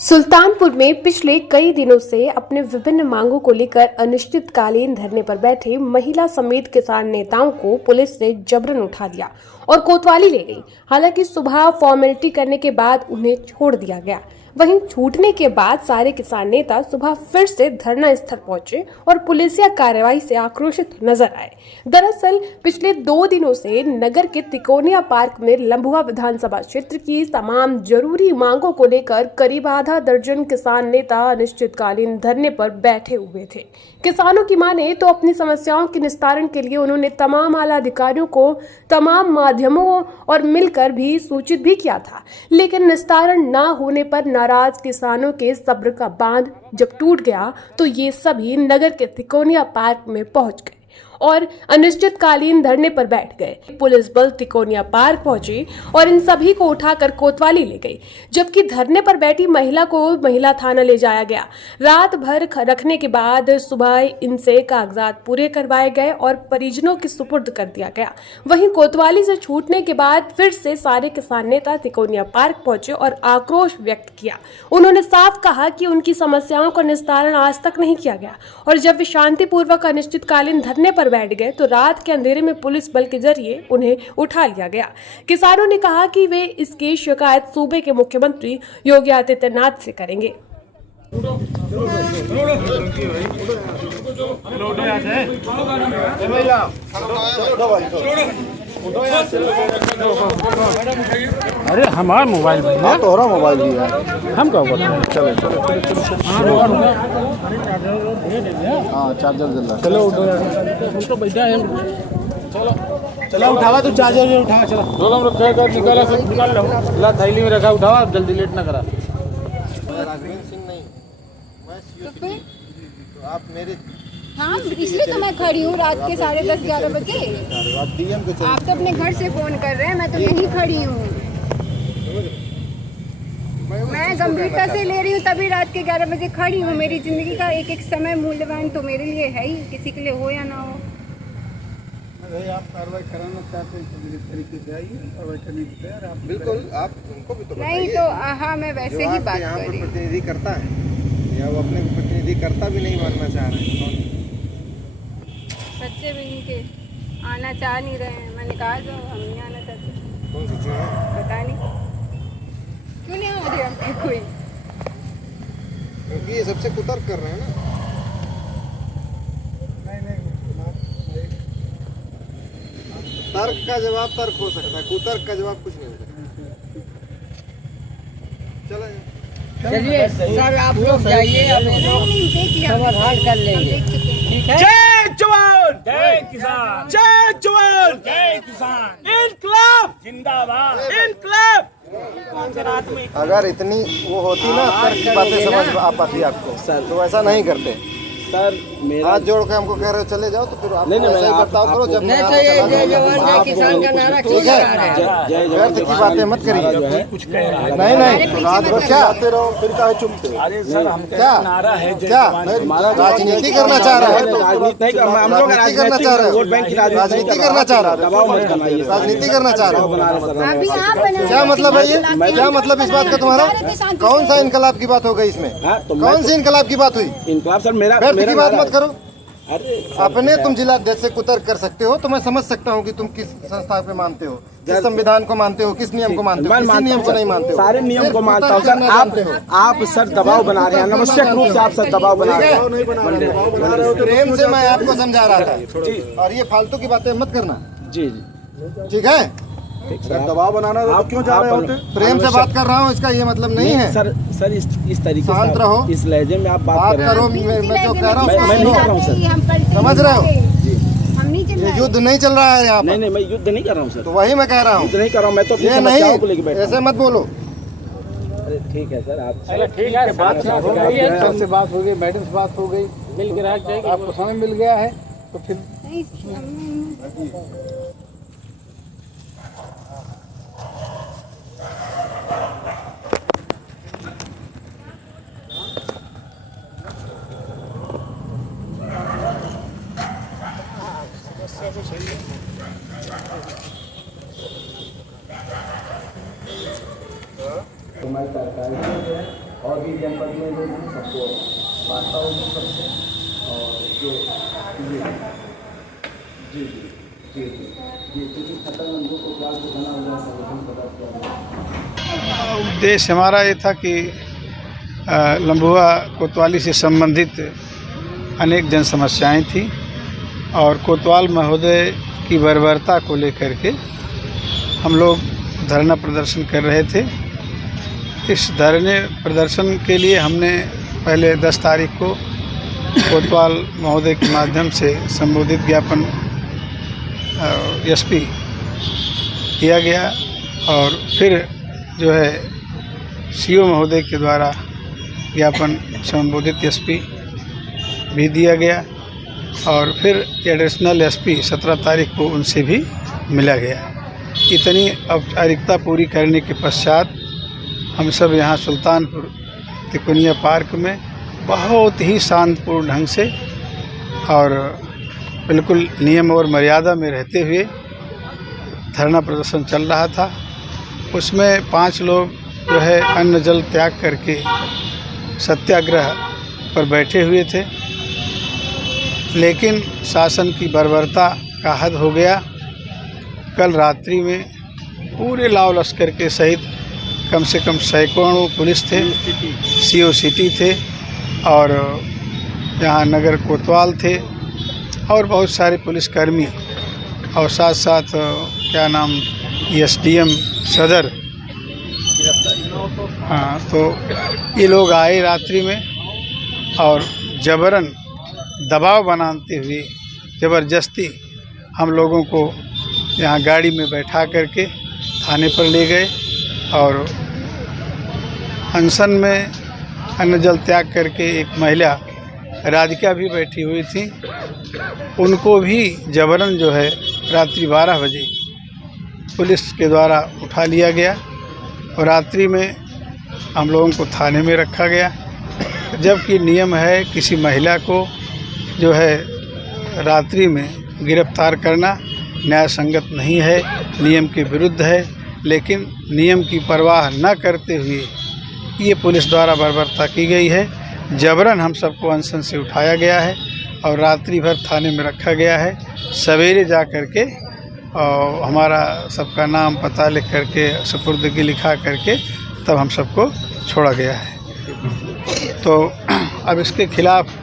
सुल्तानपुर में पिछले कई दिनों से अपने विभिन्न मांगों को लेकर अनिश्चितकालीन धरने पर बैठे महिला समेत किसान नेताओं को पुलिस ने जबरन उठा लिया और कोतवाली ले गई। हालांकि सुबह फॉर्मेलिटी करने के बाद उन्हें छोड़ दिया गया। वहीं छूटने के बाद सारे किसान नेता सुबह फिर से धरना स्थल पहुंचे और पुलिसिया कार्रवाई से आक्रोशित नजर आए। दरअसल पिछले 2 दिनों से नगर के तिकोनिया पार्क में लंबुआ विधानसभा क्षेत्र की तमाम जरूरी मांगों को लेकर करीब आधा दर्जन किसान नेता अनिश्चितकालीन धरने पर बैठे हुए थे। किसानों की माने तो अपनी समस्याओं के निस्तारण के लिए उन्होंने तमाम आला अधिकारियों को तमाम माध्यमों और मिलकर भी सूचित भी किया था, लेकिन निस्तारण न होने पर नाराज किसानों के सब्र का बांध जब टूट गया तो ये सभी नगर के तिकोनिया पार्क में पहुंच गए और अनिश्चितकालीन धरने पर बैठ गए। पुलिस बल तिकोनिया पार्क पहुंची और इन सभी को उठाकर कोतवाली ले गई, जबकि धरने पर बैठी महिला को महिला थाना ले जाया गया। रात भर रखने के बाद सुबह इनसे कागजात पूरे करवाए गए और परिजनों के सुपुर्द कर दिया गया। वहीं कोतवाली से छूटने के बाद फिर से सारे किसान नेता तिकोनिया पार्क पहुंचे और आक्रोश व्यक्त किया। उन्होंने साफ कहा कि उनकी समस्याओं का निस्तारण आज तक नहीं किया गया और जब वे शांतिपूर्वक अनिश्चितकालीन धरने पर बैठ गए तो रात के अंधेरे में पुलिस बल के जरिए उन्हें उठा लिया गया। किसानों ने कहा कि वे इसकी शिकायत सूबे के मुख्यमंत्री योगी आदित्यनाथ से करेंगे। अरे हमारा मोबाइल भी है, तोहरा मोबाइल भी है। हम क्या बोल रहे हैं? चलो हाँ चार्जर जल्दा चलो हम तो बैठा है। चलो चलो उठावा तू चार्जर उठा चलो दो हम रखा कर निकाला सब निकाल लो। ला थैली में रखा उठावा, जल्दी लेट ना करा। राघवेंद्र सिंह नहीं, तो फिर तो आप मेरे हाँ, इसलिए तो मैं खड़ी हूँ रात के 10:30-11 बजे। आप डीएम को आप तो अपने घर से फोन कर रहे हैं, मैं तो यहीं खड़ी हूँ। मैं गंभीरता से ले रही हूँ, तभी रात के 11 बजे खड़ी हूँ। मेरी जिंदगी का एक एक समय मूल्यवान तो मेरे लिए है ही, किसी के लिए हो या ना हो। आप कार्रवाई कराना चाहते हैं तो मेरे तरीके से आइए, कार्रवाई करने की तैयार आप। बिल्कुल, आप उनको भी तो नहीं तो हाँ, मैं वैसे ही बात यहाँ कर पर रही हूँ। प्रतिनिधि करता है या वो अपने को प्रतिनिधि करता भी नहीं मानना चाह रहे हैं। बच्चे भी इनके आना चाह नहीं रहे हैं। मैंने कहा जो हम नहीं आना चाहते। कौन सी चीज़ है? पता नहीं क्यों नहीं आ रही आपके कोई। क्योंकि ये सबसे कुतर्क कर रहे हैं ना। तर्क का जवाब तर्क हो सकता है, कुतर्क का जवाब कुछ नहीं हो सकता। चलो चलिए सर, आप लोग जाइए, अब समाधान कर लेंगे। ठीक है। जय जवान जय किसान, जय जवान जय किसान, इनकलाब जिंदाबाद, इनकलाब। अगर इतनी वो होती ना तर्क की बातें समझ आ पाती आपको तो ऐसा नहीं करते। सर मेरा हाथ जोड़ के हमको कह रहे हो चले जाओ, तो फिर आप नहीं, ऐसा ही आप- बर्ताव करो। जब नहीं तो ये जय जवान जय किसान का नारा क्यों ठीक है, लगा रहे हैं? व्यर्थ की बातें मत करिए। कुछ कह रहा है। नहीं नहीं, तो रात भर क्या रहो फिर काहे चुपते हो? अरे सर हम क्या नारा है जय क्या जवान। राजनीति करना चाह रहा है? राजनीति नहीं करना, हम लोग राजनीति करना चाह रहे हो? वोट बैंक की राजनीति करना चाह रहा दबाव मत है? बनाइए। राजनीति करना चाह रहे हो? अभी आप बना क्या मतलब है ये? क्या मतलब इस बात का तुम्हारा? कौन सा इनकलाब की बात हो गई इसमें? कौन सी इनकलाब की बात हुई? इनकलाब सर मेरा व्यर्थ की बात नारा मत करो। अरे अपने तुम जिला अध्यक्ष से कुतर्क कर सकते हो तो मैं समझ सकता हूँ कि तुम किस संस्था पे मानते हो, किस संविधान को मानते हो, किस नियम को मानते हो, किसी नियम को नहीं मानते हो। सारे नियम सिर्फ को मानता हूँ कुतर्क सर। करना जानते हो। आप सर दबाव बना रहे हैं, अनावश्यक रूप से आप सर दबाव बना रहे हैं। नहीं बना रहे हो, प्रेम से मैं आपको समझा रहा था। और ये फालतू की बातें मत करना, जी जी ठीक है? अगर दबाव बनाना था तो क्यों जा रहे होते? प्रेम से बात कर रहा हूँ, इसका ये मतलब नहीं है। सर सर इस तरीके से शांत रहो। इस लहजे में आप बात बात कर रहे करो, हैं। मैं जो कह रहा मैं नहीं कर रहा हूँ सर। हूँ समझ रहे हो? हम नहीं चल ये रहे। युद्ध नहीं चल रहा है यहाँ नहीं पर, नहीं, मैं युद्ध नहीं कर रहा हूँ सर, तो वही मैं कह रहा हूँ। युद्ध नहीं कर रहा हूँ। मैं तो अपनी ये समस्याओं को लेकर नहीं, बैठा ऐसे मत बोलो। हूँ। अरे ठीक है सर, आप ठीक है, बात हो गई, सर से बात हो गई, मैडम से बात हो गई, मिल के आपको समय मिल गया है तो फिर नहीं, हमारी सरकार और भी जनपद में लोग हैं, सबको वार्ता होगी सबसे। और जो जी जी जी जी जी क्योंकि खतरा लोगों को क्या बना हुआ संगठन पता किया। उद्देश्य हमारा ये था कि लम्बुआ कोतवाली से संबंधित अनेक जन समस्याएँ थी और कोतवाल महोदय की बर्बरता को लेकर के हम लोग धरना प्रदर्शन कर रहे थे। इस धरने प्रदर्शन के लिए हमने पहले 10 तारीख को कोतवाल महोदय के माध्यम से संबोधित ज्ञापन एसपी किया गया और फिर जो है सीओ महोदय के द्वारा ज्ञापन संबोधित एसपी भी दिया गया और फिर एडिशनल एसपी 17 तारीख को उनसे भी मिला गया। इतनी औपचारिकता पूरी करने के पश्चात हम सब यहाँ सुल्तानपुर तिकोनिया पार्क में बहुत ही शांतिपूर्ण ढंग से और बिल्कुल नियम और मर्यादा में रहते हुए धरना प्रदर्शन चल रहा था। उसमें 5 लोग जो है अन्न जल त्याग करके सत्याग्रह पर बैठे हुए थे, लेकिन शासन की बर्बरता का हद हो गया। कल रात्रि में पूरे लाव लश्कर के सहित कम से कम सैकड़ों पुलिस थे, सीओ सिटी थे और यहाँ नगर कोतवाल थे और बहुत सारे पुलिसकर्मी और साथ साथ क्या नाम एसडीएम सदर, हाँ, तो ये लोग आए रात्रि में और जबरन दबाव बनाते हुए ज़बरदस्ती हम लोगों को यहाँ गाड़ी में बैठा करके थाने पर ले गए और अनशन में अन्न जल त्याग करके एक महिला राधिका भी बैठी हुई थी, उनको भी जबरन जो है रात्रि 12 बजे पुलिस के द्वारा उठा लिया गया और रात्रि में हम लोगों को थाने में रखा गया। जबकि नियम है किसी महिला को जो है रात्रि में गिरफ्तार करना न्याय संगत नहीं है, नियम के विरुद्ध है, लेकिन नियम की परवाह न करते हुए ये पुलिस द्वारा बर्बरता की गई है। जबरन हम सबको अनशन से उठाया गया है और रात्रि भर थाने में रखा गया है। सवेरे जा कर के और हमारा सबका नाम पता लिख करके सुपुर्दगी लिखा करके तब हम सबको छोड़ा गया है। तो अब इसके खिलाफ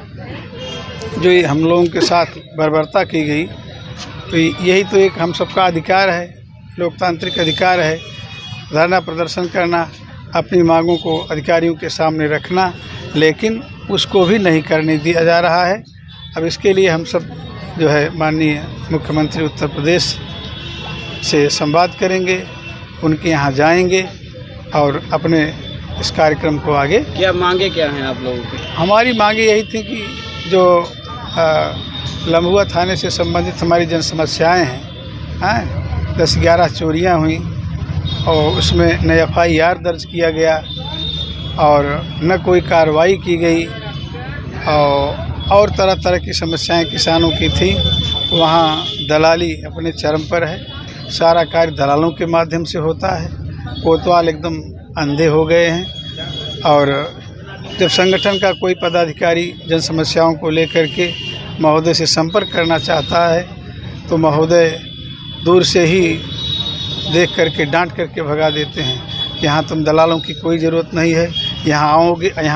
जो ये हम लोगों के साथ बर्बरता की गई, तो यही तो एक हम सबका अधिकार है, लोकतांत्रिक अधिकार है, धरना प्रदर्शन करना, अपनी मांगों को अधिकारियों के सामने रखना, लेकिन उसको भी नहीं करने दिया जा रहा है। अब इसके लिए हम सब जो है माननीय मुख्यमंत्री उत्तर प्रदेश से संवाद करेंगे, उनके यहाँ जाएंगे और अपने इस कार्यक्रम को आगे। क्या मांगे क्या हैं आप लोगों की? हमारी मांगे यही थी कि जो लम्बुआ थाने से संबंधित हमारी जन समस्याएँ हैं, 10-11 चोरियाँ हुई और उसमें न FIR दर्ज किया गया और न कोई कार्रवाई की गई और तरह तरह की समस्याएं किसानों की थी। वहाँ दलाली अपने चरम पर है, सारा कार्य दलालों के माध्यम से होता है। कोतवाल एकदम अंधे हो गए हैं और जब संगठन का कोई पदाधिकारी जन समस्याओं को लेकर के महोदय से संपर्क करना चाहता है तो महोदय दूर से ही देख करके डांट करके भगा देते हैं। यहाँ तुम दलालों की कोई ज़रूरत नहीं है, यहाँ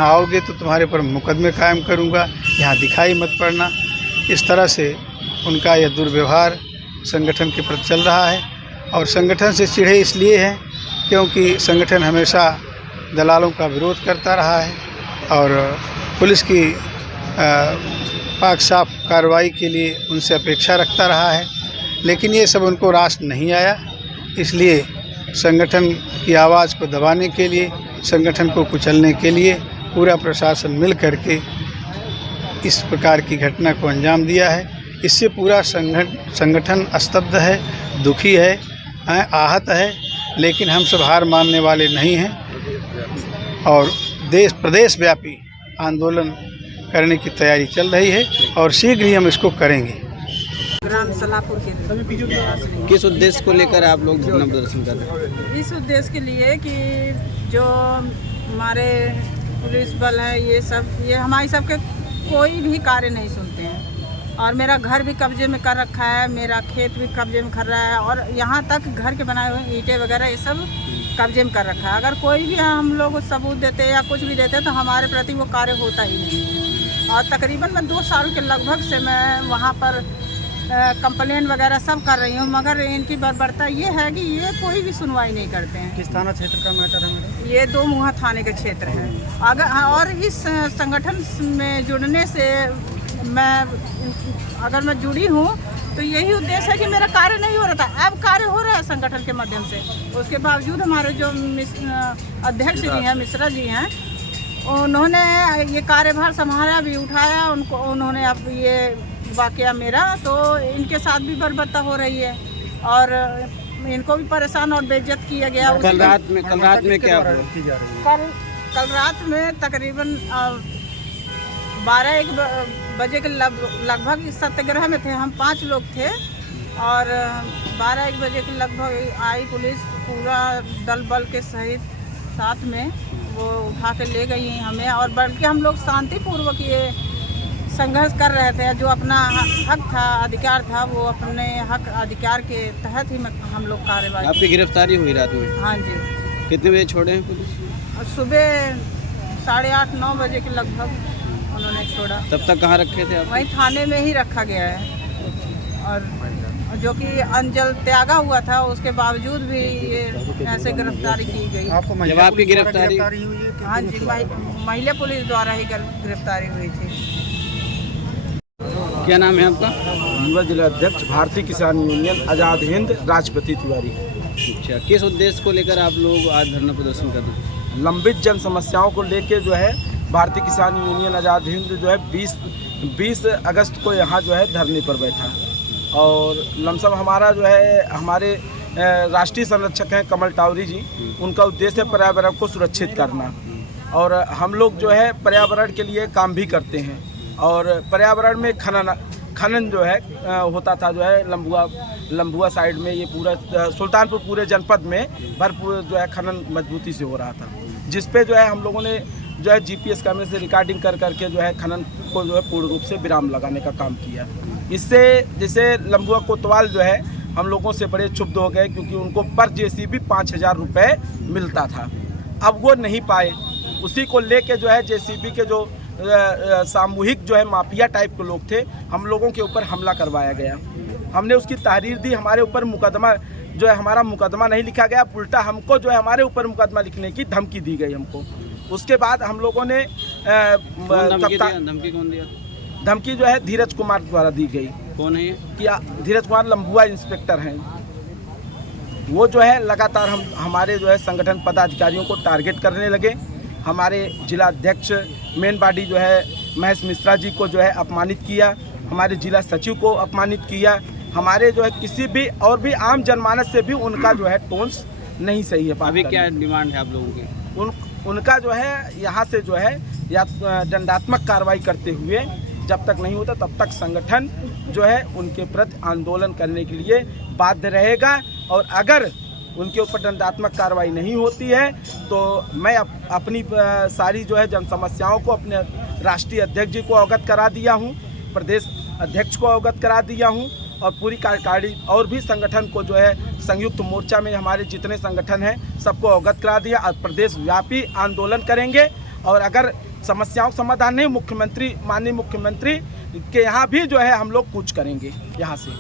आओगे तो तुम्हारे पर मुकदमे कायम करूँगा, यहाँ दिखाई मत पड़ना। इस तरह से उनका यह दुर्व्यवहार संगठन के प्रति चल रहा है और संगठन से चिढ़े इसलिए हैं क्योंकि संगठन हमेशा दलालों का विरोध करता रहा है और पुलिस की पाक साफ कार्रवाई के लिए उनसे अपेक्षा रखता रहा है, लेकिन ये सब उनको रास नहीं आया। इसलिए संगठन की आवाज़ को दबाने के लिए, संगठन को कुचलने के लिए पूरा प्रशासन मिल करके इस प्रकार की घटना को अंजाम दिया है। इससे पूरा संगठन स्तब्ध है, दुखी है, आहत है, लेकिन हम सब हार मानने वाले नहीं हैं और देश प्रदेश व्यापी आंदोलन करने की तैयारी चल रही है और शीघ्र ही हम इसको करेंगे। ग्राम सलापुर के किस उद्देश्य को लेकर आप लोग धरना प्रदर्शन कर रहे हैं? इस उद्देश्य के लिए कि जो हमारे पुलिस बल है, ये हमारी सबके कोई भी कार्य नहीं सुनते हैं। और मेरा घर भी कब्जे में कर रखा है, मेरा खेत भी कब्जे में कर रहा है, और यहाँ तक घर के बनाए हुए ईंटें वगैरह ये सब कब्जे में कर रखा है। अगर कोई भी हम लोग सबूत देते या कुछ भी देते तो हमारे प्रति वो कार्य होता ही नहीं। और तकरीबन मैं 2 साल के लगभग से मैं वहाँ पर कंप्लेन वगैरह सब कर रही हूँ, मगर इनकी बर्बरता ये है कि ये कोई भी सुनवाई नहीं करते हैं। किस थाना क्षेत्र का मैटर है? ये 2 मुहा थाने के क्षेत्र है। और इस संगठन में जुड़ने से अगर मैं जुड़ी हूँ तो यही उद्देश्य है कि मेरा कार्य नहीं हो रहा था, अब कार्य हो रहा है संगठन के माध्यम से। उसके बावजूद हमारे जो अध्यक्ष जी हैं, मिश्रा जी हैं, उन्होंने ये कार्यभार संभाला भी, उठाया उन्होंने। अब ये वाकया मेरा तो इनके साथ भी बर्बरता हो रही है और इनको भी परेशान और बेइज्जत किया गया। कल रात में क्या हुआ? कल रात में तकरीबन 12-1 बजे के लगभग इस सत्याग्रह में थे। हम 5 लोग थे और 12-1 बजे के लगभग आई पुलिस पूरा दल बल के सहित साथ में, वो उठा के ले गई हमें। और बल्कि हम लोग शांतिपूर्वक ये संघर्ष कर रहे थे, जो अपना हक था, अधिकार था, वो अपने हक अधिकार के तहत ही हम लोग कार्रवाई। आपकी गिरफ्तारी हुई रात में? हाँ जी। कितने बजे छोड़े हैं पुलिस? सुबह 8:30-9 बजे के लगभग उन्होंने छोड़ा। तब तक कहाँ रखे थे आप? वहीं थाने में ही रखा गया है, और जो कि अंजल त्यागा हुआ था, उसके बावजूद भी ये ऐसे गिरफ्तारी की गई। जब आपकी गिरफ्तारी हुई है? हाँ जी, महिला पुलिस द्वारा ही गिरफ्तारी हुई थी। क्या नाम है आपका? युवा जिला अध्यक्ष भारतीय किसान यूनियन आज़ाद हिंद राजपति तिवारी। अच्छा, किस उद्देश्य को लेकर आप लोग आज धरना प्रदर्शन कर रहे हैं? लंबित जन समस्याओं को लेकर जो है भारतीय किसान यूनियन आज़ाद हिंद जो है 20 अगस्त को यहाँ जो है धरने पर बैठा। और लमसम हमारा जो है, हमारे राष्ट्रीय संरक्षक हैं कमल टावरी जी, उनका उद्देश्य है पर्यावरण को सुरक्षित करना। और हम लोग जो है पर्यावरण के लिए काम भी करते हैं। और पर्यावरण में खनन जो है होता था, जो है लंबुआ साइड में, ये पूरा सुल्तानपुर पूरे जनपद में भरपूर जो है खनन मजबूती से हो रहा था, जिस पे जो है हम लोगों ने जो है GPS कैमरे से रिकॉर्डिंग करके जो है खनन को जो है पूर्ण रूप से विराम लगाने का काम किया। इससे जैसे लंबुआ कोतवाल जो है हम लोगों से बड़े क्षुब्ध हो गए, क्योंकि उनको पर JCB 5,000 रुपये मिलता था, अब वो नहीं पाए। उसी को लेके जो है JCB के जो सामूहिक जो है माफिया टाइप के लोग थे, हम लोगों के ऊपर हमला करवाया गया। हमने उसकी तहरीर दी, हमारे ऊपर मुकदमा जो है, हमारा मुकदमा नहीं लिखा गया, उल्टा हमको जो है हमारे ऊपर मुकदमा लिखने की धमकी दी गई हमको। उसके बाद हम लोगों ने धमकी कौन दिया? धमकी जो है धीरज कुमार द्वारा दी गई। कौन है ये? कि धीरज कुमार लंबुआ इंस्पेक्टर हैं। वो जो है लगातार हमारे जो है संगठन पदाधिकारियों को टारगेट करने लगे। हमारे जिला अध्यक्ष मेन बॉडी जो है महेश मिश्रा जी को जो है अपमानित किया, हमारे जिला सचिव को अपमानित किया, हमारे जो है किसी भी और भी आम जनमानस से भी उनका जो है टोन्स नहीं सही है। अभी क्या डिमांड है आप लोगों की? उनका जो है यहाँ से जो है या दंडात्मक कार्रवाई करते हुए, जब तक नहीं होता तब तक संगठन जो है उनके प्रति आंदोलन करने के लिए बाध्य रहेगा। और अगर उनके ऊपर दंडात्मक कार्रवाई नहीं होती है तो मैं अपनी सारी जो है जन समस्याओं को अपने राष्ट्रीय अध्यक्ष जी को अवगत करा दिया हूँ, प्रदेश अध्यक्ष को अवगत करा दिया हूँ, और पूरी कार्यकारिणी और भी संगठन को जो है संयुक्त मोर्चा में हमारे जितने संगठन हैं सबको अवगत करा दिया। आज प्रदेश व्यापी आंदोलन करेंगे, और अगर समस्याओं का समाधान नहीं, माननीय मुख्यमंत्री के यहाँ भी जो है हम लोग कूच करेंगे यहाँ से।